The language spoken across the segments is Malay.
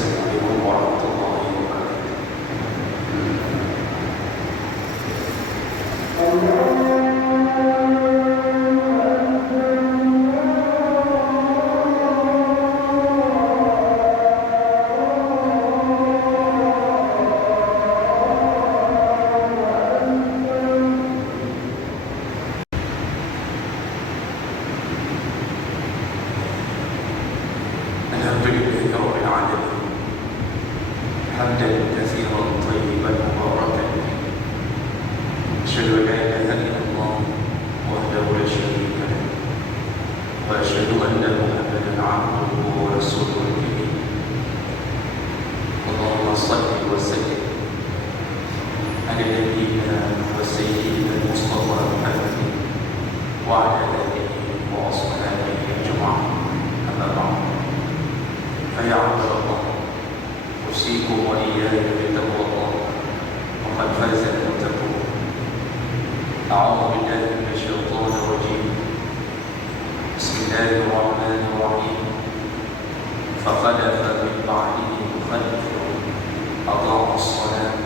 Assalamualaikum warahmatullahi wabarakatuh. Alhamdulillahi rabbil alamin. Hamdan katsiran thayyiban mubarakan. Asyhadu an la ilaha illallah wahdahu la syarika lah wa asyhadu anna Muhammadan 'abduhu wa rasuluhu. Allahumma shalli wa sallim ala nabiyyina wa sayyidina Mustafa Muhammad wa ala alihi wa ashabihi ajma'in. Amma ba'd. فيا عبد الله أوصيكم وإياي بتقوى الله وقد فاز المتقون. أعوذ بالله من الشيطان الرجيم. بسم الله الرحمن الرحيم. فخلف من بعدهم خلف أضاعوا الصلاة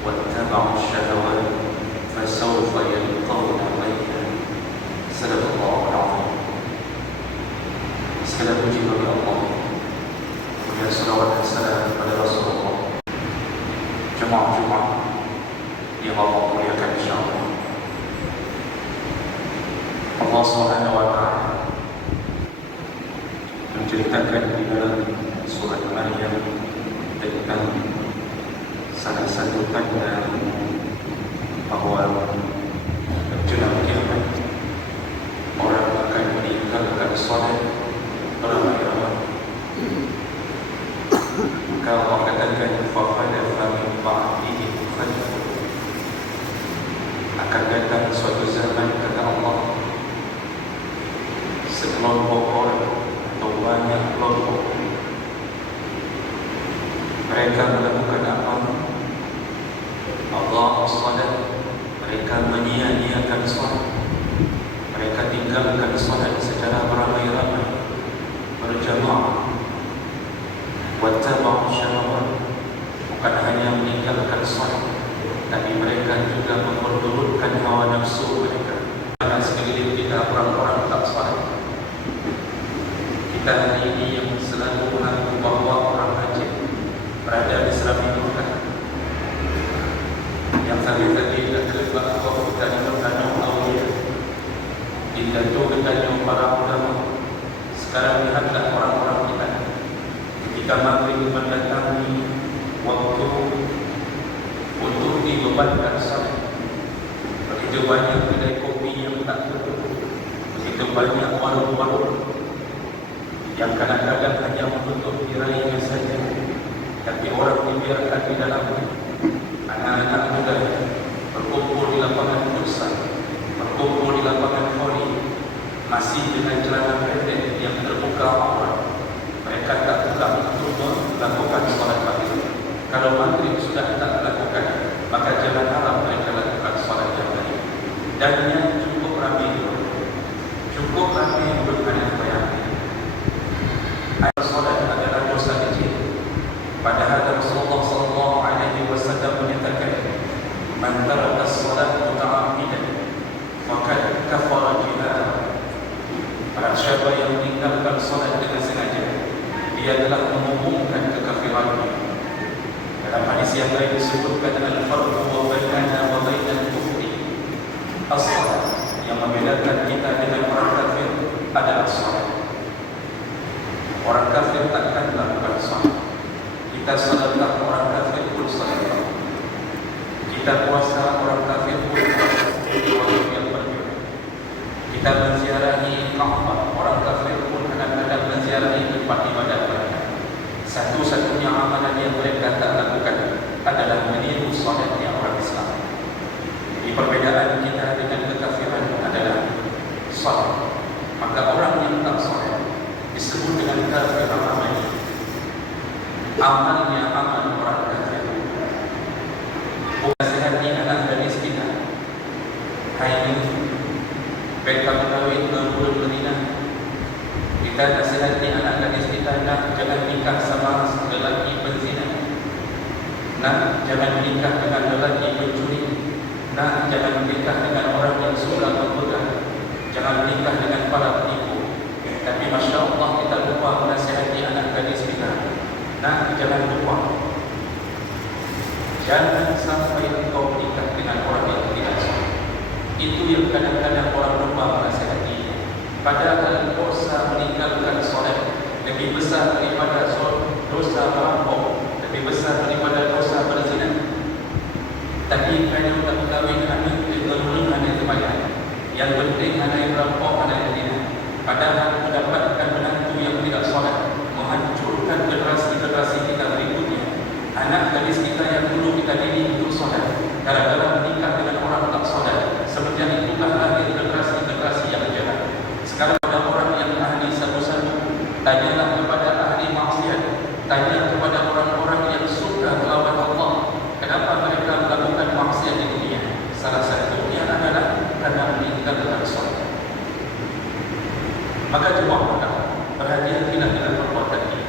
واتبعوا الشهوات فسوف يلقون غيا. صدق الله العظيم. Segala puji bagi Allah, dan salawat dan salam kepada Rasulullah. Jemaah yang Allah muliakan insyaAllah. Allah Subhanahu wa ta'ala menceritakan di dalam surat Maryam tentang salah satu tanda bahawa menjelang kiamat orang akan meninggalkan salat beramai-ramai. Maka Allah katakan fakhalafa min ba'dihim khalfun. Akan datang suatu zaman, kata Allah, sekelompok orang atau banyak kelompok, mereka melakukan apa? Allah as-salat, mereka menyia-nyiakan salat, mereka tinggalkan salat secara beramai-ramai, berjamaah. Wattaba'u syahawat, bukan hanya meninggalkan salat, tapi mereka juga memperturutkan hawa nafsu mereka. Karena sekeliling kita orang-orang tak salat. Kita hari ini yang selalu mengaku bahawa orang Aceh berada di Serambi Mekah, yang tadi adalah bahawa kita bertanjung awliya, ditanjung bertanjung para ulama. Sekarang lihatlah orang-orang kita ketika maghrib mendatangi waktu untuk dibebankan salat, begitu banyak kedai kopi yang tak tutup, begitu banyak warung-warung yang kadang-kadang hanya menutup tirainya saja, tapi orang dibiarkan di dalamnya. Anak-anak muda berkumpul di lapangan futsal, berkumpul di lapangan voli, masih dengan celana pendek yang terbuka aurat. Mereka tak buka untuk melakukan salat maghrib. Kalau maghrib sudah tak lakukan, maka jangan harap mereka lakukan salat yang lain. Dan yang cukup ramai itu, cukup ramai yang berbayang-bayang. Salat adalah dosa kecil. Padahal Rasulullah SAW menyatakan, man taraka salat muta'ammidan faqad kafara biha. Barang siapa yang meninggalkan salat dengan sengaja, dia telah mengumumkan kekafirannya. Dalam hadis yang lain disebutkan al-farqu wa bainana wa bainal kufri as-salat. Yang membedakan kita dengan orang kafir adalah salat. Orang kafir takkan melakukan salat. Kita salatlah, orang kafir pun salat. Kita puasa, orang kafir pun puasa. Kita menziarahi Ka'bah, orang kafir pun kadang-kadang menziarahi tempat ibadat mereka. Satu-satunya amalan yang mereka tak lakukan adalah meniru salatnya orang Islam. Jadi perbezaan kita dengan kekafiran adalah salat. Maka orang yang tak salat disebut dengan kafir amalnya. Amalnya amal orang kafir. Nasihati anak dan istri kita. Hai mereka berkahwin ke bulan Madinah. Kita nasihati anak dan istri kita, jangan nikah sama lelaki jangan menikah dengan lelaki pencuri. Nak, jangan menikah dengan orang yang suka berpegang. Jangan menikah dengan para penipu. Tapi Masya Allah kita lupa menasihati anak gadis kita. Nak, jangan lupa, jangan sampai engkau menikah dengan orang yang tidak soleh. Itu yang kadang-kadang orang lupa menasihati. Padahal dosa meninggalkan soleh lebih besar daripada dosa merampok, lebih besar daripada dosa berzina. Tapi kerana tak kahwin anak dengan anak terbayar, yang penting anak yang merampok, anak yang zina. Padahal mendapatkan menantu yang tidak soleh menghancurkan generasi-generasi kita berikutnya. Anak gadis kita yang dulu kita didik untuk soleh, gara-gara menikah dengan orang tak soleh, sebenarnya itulah lahir generasi-generasi yang jahat. Sekarang ada orang yang ahli sabu-sabu, tanyalah kepada ahli maksiat, tanya kepada orang-orang yang suka melawan Allah, kenapa mereka melakukan maksiat di dunia? Salah satunya adalah karena meninggalkan soleh. Maka jemaah, perhatian-hatilah dengan perbuatan ini.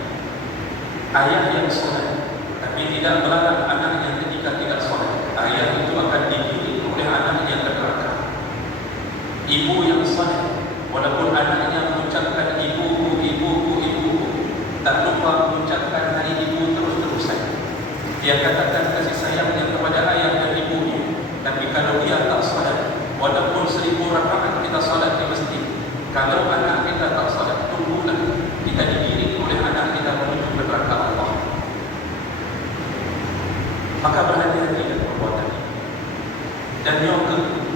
Ayah yang soleh tapi tidak melarang anaknya ketika tidak soleh, ayah itu akan dididik oleh anaknya ke neraka. Ibu yang soleh, walaupun anaknya mengucapkan ibuku, ibuku, ibuku, tak lupa mengucapkan hari ibu terus-terusan. Dia katakan kasih sayangnya kepada ayah dan ibunya. Tapi kalau dia tak salat, walaupun 1000 rakaat kita salat di masjid, kalau anak kita tak salat, tunggulah kita digiring oleh anak kita menuju neraka Allah. Maka berhati-hati dengan perbuatan ini. Dan yang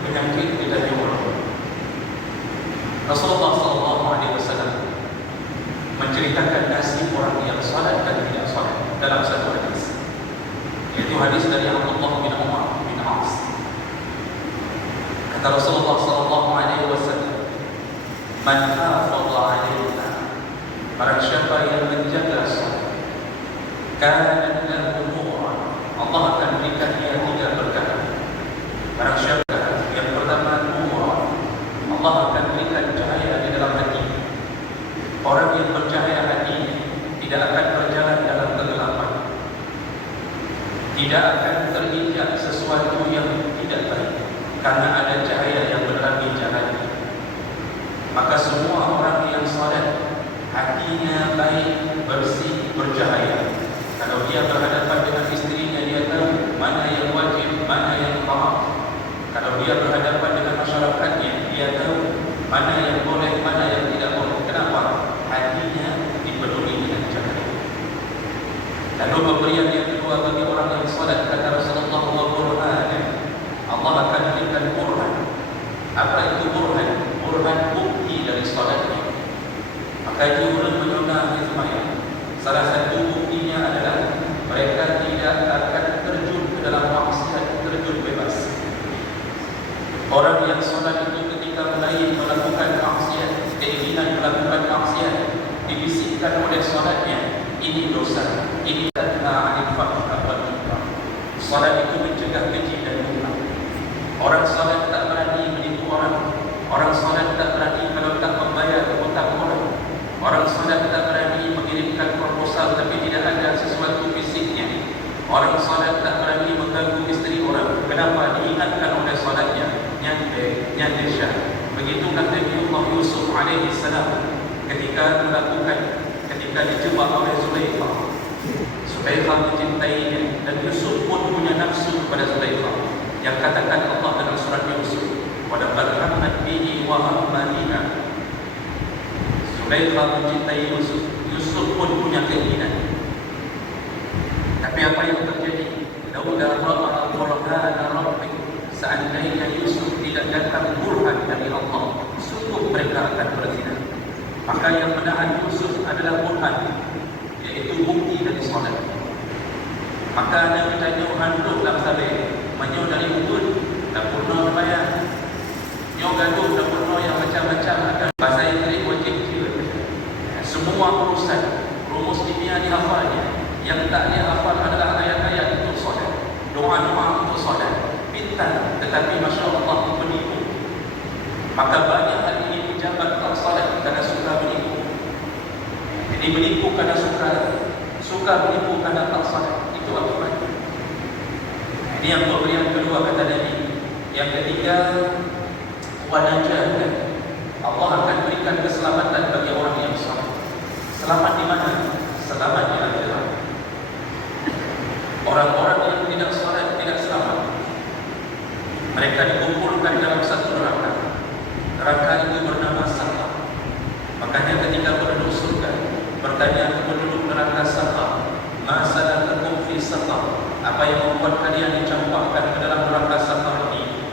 penyakit tidak diurut. Rasulullah SAW menceritakan nasib orang yang salat dan tidak salat dalam satu hadis, yaitu hadis dari Abdullah bin Umar bin As. Kata Rasulullah SAW, "Man hafadha 'alaina", barang siapa yang menjaga salat, kana lahu nuran, Allah akan berikan dia 3 berkah. Barang siapa yang pertama nuran, Allah akan berikan cahaya di dalam hati. Orang yang bercahaya hatinya tidak akan berjalan dalam kegelapan, tidak akan terinjak sesuatu yang tidak baik, karena ada cahaya yang menerangi jalannya. Maka semua orang yang salat, hatinya baik, bersih, bercahaya. Kalau dia berhadapan dengan istrinya, dia tahu mana yang wajib, mana yang haram. Kalau dia berhadapan dengan masyarakatnya, dia tahu mana yang boleh, mana yang tidak boleh. Kenapa? Hatinya dipenuhi dengan cahaya. Lalu pemberian yang kedua bagi orang yang salat, kata Rasulullah, wa burhan, Allah akan berikan burhan. Apa itu burhan? Burhan bukti dari salatnya. Maka itu ulun menyunah sembahyang. Salah satu buktinya adalah mereka tidak akan terjun ke dalam maksiat, terjun bebas. Orang yang salat itu ketika mulai melakukan maksiat, keinginan melakukan maksiat, dibisikkan oleh salatnya, ini dosa, ini tanha 'anil fahsya'i wal munkar. Salat itu mencegah keji dan munkar. Orang salat tak berani menipu orang. Orang salat tak berani kalau tak membayar hutang orang. Orang salat tak berani mengirimkan proposal tapi tidak ada sesuatu fisiknya. Orang salat tak berani mengganggu isteri orang. Kenapa? Diingatkan oleh salatnya. Nyante syah. Begitulah Nabi Allah Yusuf alaihissalam ketika dijebak oleh Zulaikha. Zulaikha mencintainya dan Yusuf pun punya nafsu kepada Zulaikha. Yang katakan Allah dalam surat Yusuf, wa laqad hammat bihi wa hamma biha. Zulaikha mencintai Yusuf, Yusuf pun punya keinginan. Tapi apa yang terjadi? Laula ra'a burhana rabbik, seandainya Yusuf tidak datang burhan dari Allah, sungguh mereka akan berzina. Maka yang menahan Yusuf adalah burhan, yaitu bukti dari salat. Maka anda bertanya handuk dalam sabai, menyo dari udun, tak pernah bayar. Nyo gaduh tak pernah yang macam-macam akan bahasa Inggeris wajib kira. Semua urusan rumus kimia dihafalnya. Yang tak dia hafal adalah ayat-ayat untuk salat, doa-doa untuk salat. Pintar, tetapi Masya Allah penipu. Maka banyak hari ini pejabat tak salat kerana suka menipu. Jadi menipu kerana suka menipu kerana tak salat. Itu akibatnya. Ini yang pemberian kedua kata Nabi. Yang ketiga, wanajah, Allah akan berikan keselamatan bagi orang yang saleh. Selamat di mana? Selamat di akhirat. Orang-orang yang tidak saleh tidak selamat. Mereka dikumpulkan dalam satu neraka. Neraka itu bernama Saqar. Makanya ketika penduduk surga bertanya kepada penduduk neraka Saqar, "Ma salakakum fi Saqar?" Apa yang membuat kalian dicampakkan ke dalam neraka Saqar ini?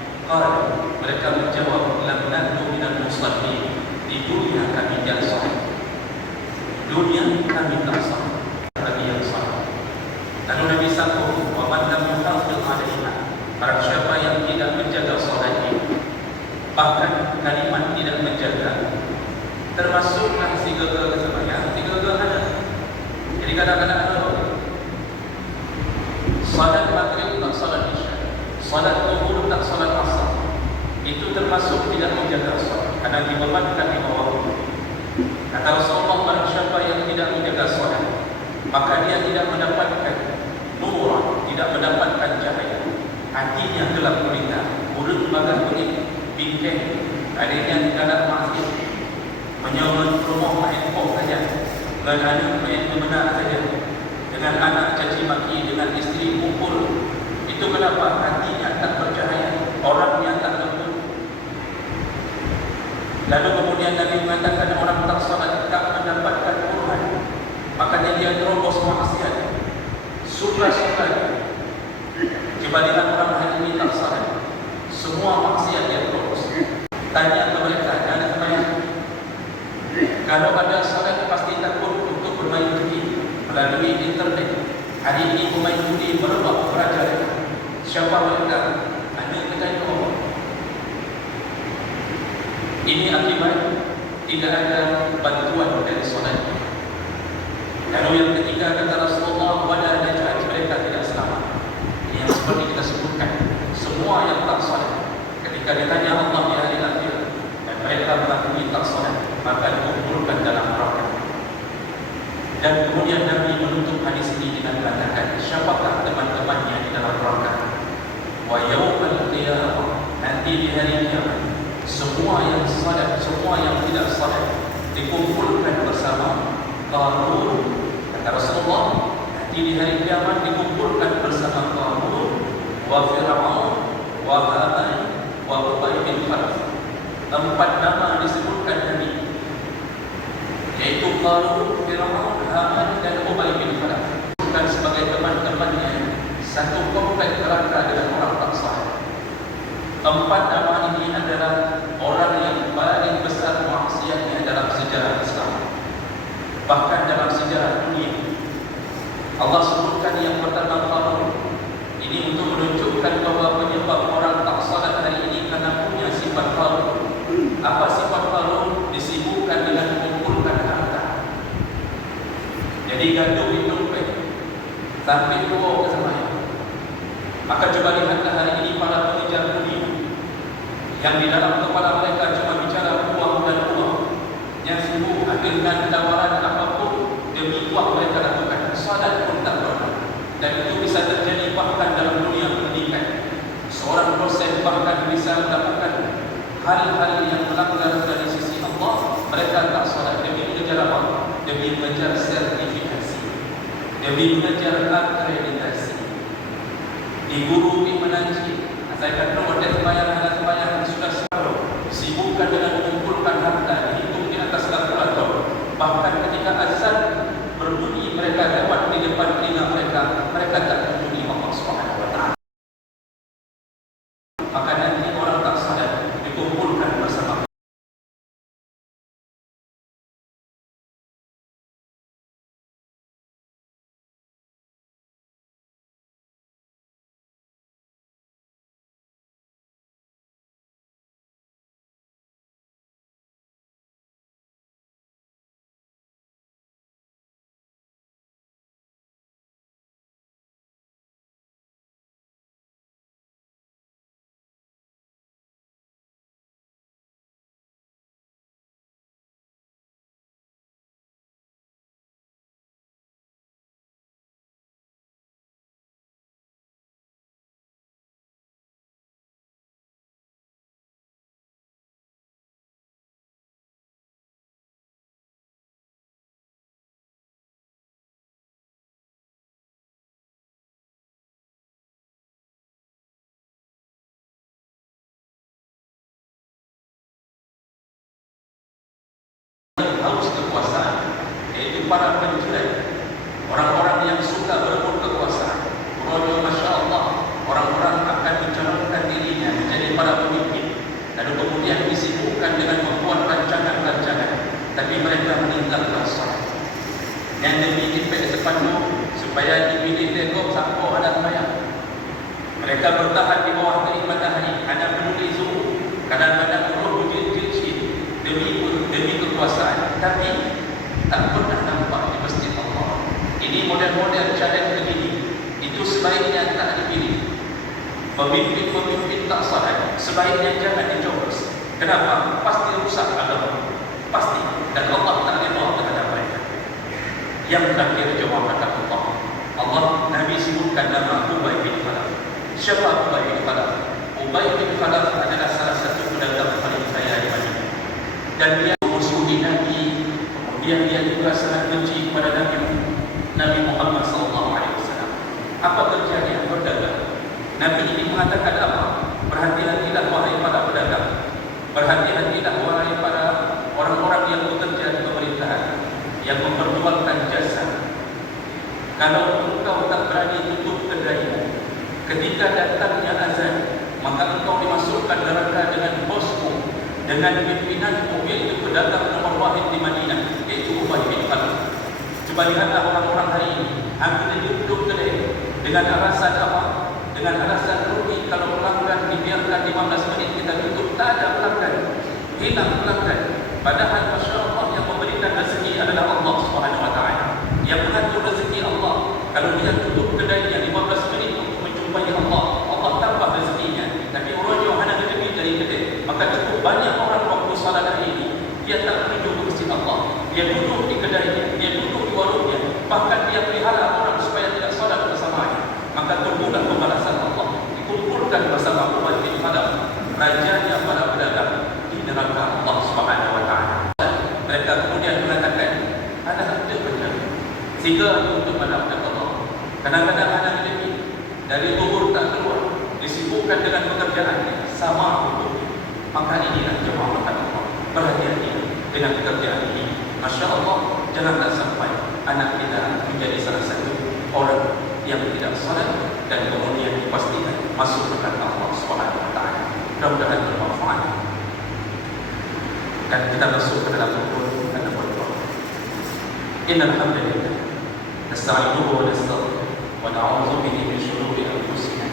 Mereka menjawab, "Lam nakun minal musallin." Di dunia kami tidak saleh. Dunia kami tak saleh. Bagi yang saleh. Lalu Nabi sambung, "Wa man lam yuhafiz 'alaiha." Barang siapa yang tidak menjaga salatnya, bahkan kalimat tidak menjaga, termasuklah si gagal kesemayaan, si gagal ada. Jadi kadang-kadang ada salat maghrib tak salat isya, salat zuhur tak salat asar, itu termasuk tidak menjaga salat karena dibebankan di bawah. Kata Rasulullah, barang siapa yang tidak menjaga salat, maka dia tidak mendapatkan nur, tidak mendapatkan cahaya. Hatinya gelap gulita, mulut bagai kulit, bingkai, adanya tidak maksiat, menyewa rumah main pok saja, dengan anak main benar saja, dengan anak caci maki, dengan isteri kumpul. Itu kenapa hatinya tak bercahaya, orangnya tak lembut. Lalu kemudian Nabi mengatakan orang tak salat tak mendapatkan Quran, makanya dia terobos maksiat. Surah-surah. Coba lihat orang hari ini tak salat, semua maksiat dia terobos. Tanya ke mereka, ada semayang? Kalau ada salat pasti takut untuk bermain judi melalui internet. Hari ini pemain judi merebak merajalela. Siapa mereka? Hanya kita itu. Ini akibat tidak ada bantuan dari salat. Lalu yang ketiga kata Rasulullah, wala najat, mereka tidak selamat. Yang seperti kita sebutkan, semua yang tak salat ketika ditanya Allah di hari akhir dan mereka mengakui tak salat, maka dikumpulkan dalam neraka. Dan kemudian Nabi menutup hadis ini dengan mengatakan, siapakah teman-temannya di dalam neraka? Wa yaumal qiyamah, nanti di hari kiamat, semua yang salat, semua yang tidak salat dikumpulkan bersama Qarun. Kata Rasulullah, nanti di hari kiamat dikumpulkan bersama Qarun, wa Fir'aun, wa Haman, wa Ubay bin Khalaf. 4 nama disebutkan Nabi, yaitu Qarun, Fir'aun, Haman dan Ubay bin Khalaf. Bukan sebagai teman-temannya satu komplek neraka dengan orang tak salat. 4 nama ini adalah orang yang paling besar maksiatnya dalam sejarah Islam, bahkan dalam sejarah dunia. Allah sebutkan yang pertama Qarun. Ini untuk menunjukkan bahawa penyebab orang tak salat hari ini karena punya sifat Qarun. Apa sifat Qarun? Disibukkan dengan mengumpulkan harta. Jadi gandum itu sampai bawa ke semayang. Maka coba lihatlah hari ini para pengejar dunia yang di dalam kepala mereka cuma bicara uang dan uang, yang sibuk akhirkan tawaran apapun demi uang mereka lakukan. Salat pun tak pernah. Dan itu bisa terjadi bahkan dalam dunia pendidikan. Seorang dosen bahkan bisa melakukan hal-hal yang melanggar dari sisi Allah. Mereka tak salat demi mengejar apa? Demi mengejar sertifikasi, demi mengejar akreditasi. Di guru di menanci, saya kata ada sembahyang sudah sibukkan dengan mengumpulkan harta, dihitung di atas kalkulator. Bahkan ketika azan berbunyi, mereka dapat di depan telinga mereka, mereka tak menyebut Allah Subhanahu wa taala. Maka nanti orang tak salat dikumpulkan bersama supaya dipilih tengok siapa ada sembahyang. Mereka bertahan di bawah terik matahari, kadang menulis zuhur, kadang-kadang turun hujud sikit demi kekuasaan, tapi tak pernah nampak di masjid Allah. Ini model-model challenge begini, itu sebaiknya tak dipilih. Pemimpin-pemimpin tak salat sebaiknya jangan dicoblos. Kenapa? Pasti rusak agama, pasti, dan Allah tak redha terhadap mereka. Yang terakhir jawab kata Allah, Nabi sebutkan nama Ubay bin Khalaf. Siapa Ubay bin Khalaf? Ubay bin Khalaf adalah salah satu pedagang paling kaya di Madinah, dan dia memusuhi Nabi. Kemudian dia juga sangat benci kepada Nabi Muhammad SAW. Apa kerjanya? Berdagang. Nabi ini mengatakan apa? Berhati-hatilah wahai para pedagang, berhati-hatilah wahai para orang-orang yang bekerja di pemerintahan, yang memperjualkan jasa. Kalau engkau tak berani tutup kedaimu ketika datangnya azan, maka engkau dimasukkan neraka dengan bosmu, dengan pimpinanmu, yaitu pedagang nomor wahid di Madinah, yaitu Ubay bin Khalaf. Coba lihatlah orang-orang hari ini, akhirnya duduk kedai dengan alasan apa? Dengan alasan rugi kalau pelanggan dibiarkan 15 menit kita tutup, tak ada pelanggan, hilang pelanggan. Padahal Masya Allah, yang memberikan rezeki adalah Allah Subhanahu Wa Taala, yang mengatur rezeki Allah. Kalau dia tutup kedainya 15 menit untuk menjumpai Allah, Allah tambah rezekinya. Tapi orang yang hanya rezeki dari kedai, maka cukup banyak orang waktu salat hari ini dia tak menuju ke masjid Allah, dia duduk di kedainya, dia duduk di warungnya, bahkan dia pelihara orang supaya tidak salat bersamanya. Maka tunggulah pembalasan Allah. Dikumpulkan bersama Ubay bin Khalaf, rajanya para pedagang, di neraka Allah Subhanahu Wa Taala. Mereka kemudian mengatakan ada hati benar, sehingga untuk mendapatkan Allah. Kadang-kadang ada rezeki dari kubur tak keluar, disibukkan dengan pekerjaannya, sama hukumnya. Maka inilah jemaah Allah, berhati-hati dengan pekerjaan ini. Masya Allah, janganlah sampai anak kita menjadi salah satu orang yang tidak salat dan kemudian dipastikan masuk ke Allah Subhanahu Wa Taala. Mudah-mudahan bermanfaat. Dan kita masuk ke dalam rukun an-nafil. Innal hamdalillah nasta'inuhu wa nastaghfiruh wa na'udzu bihi min shururi anfusina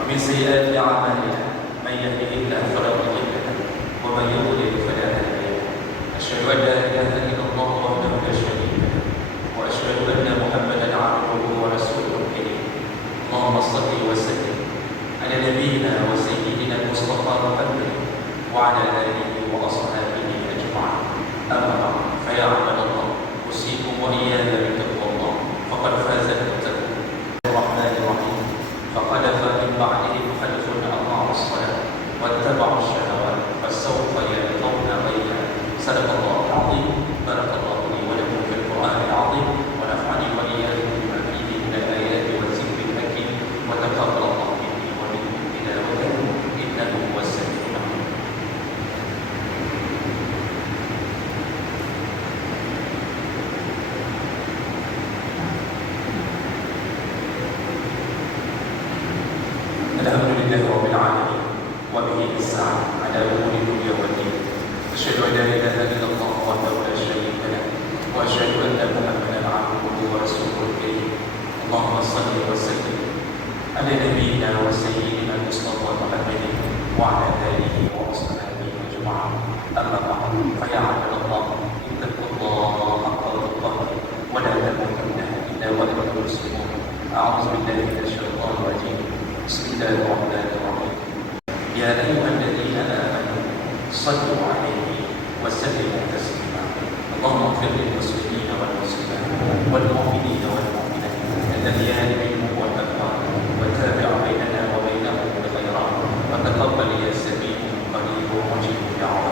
wa min sayyiati a'malina. Man yahdihillahu fala mudilla lahu wa man yudlil fala hadiya lahu. Asyhadu an la ilaha illallah wahdahu la syarika lahu wa asyhadu anna Muhammadan 'abduhu wa rasuluh. اللهم صل وسلم على نبينا وسيدنا المصطفى محمد وعلى آله وأصحابه أجمعين. أما بعد، فيا عباد الله، أوصيكم وإياي بتقوى الله، فقد فاز المتقون. الرحمن الرحيم، فخلف من بعدهم خلف أضاعوا الصلاة واتبعوا الشهوات فسوف يلقون غيا. صدق الله العظيم. بارك الله لي ولكم في القرآن العظيم، ونفعني وإياكم بما فيه من الآيات والذكر الحكيم، وتقبل الله مني ومنكم تلاوته إنه هو السميع العليم. الحمد لله رب العالمين وبه نستعين على أمور الدنيا والدين. أشهد أن لا إله إلا الله وحده لا شريك له وأشهد أن محمدا عبده ورسوله الكريم. اللهم صل وسلم على نبينا وسيدنا المصطفى محمد وعلى آله وأصحابه أجمعين. أما بعد، فيا عباد الله، اتقوا الله حق تقاته ولا تموتن إلا وأنتم مسلمون. أعوذ بالله من الشيطان الرجيم. بسم الله الرحمن الرحيم. يا أيها الذين آمنوا صلوا عليه وسلموا تسليما. اللهم اغفر للمسلمين والمسلمات والمؤمنين والمؤمنات الأحياء منهم والأموات، وتابع بيننا وبينهم بالخيرات، وتقبل يا سميع قريب مجيب دعوات.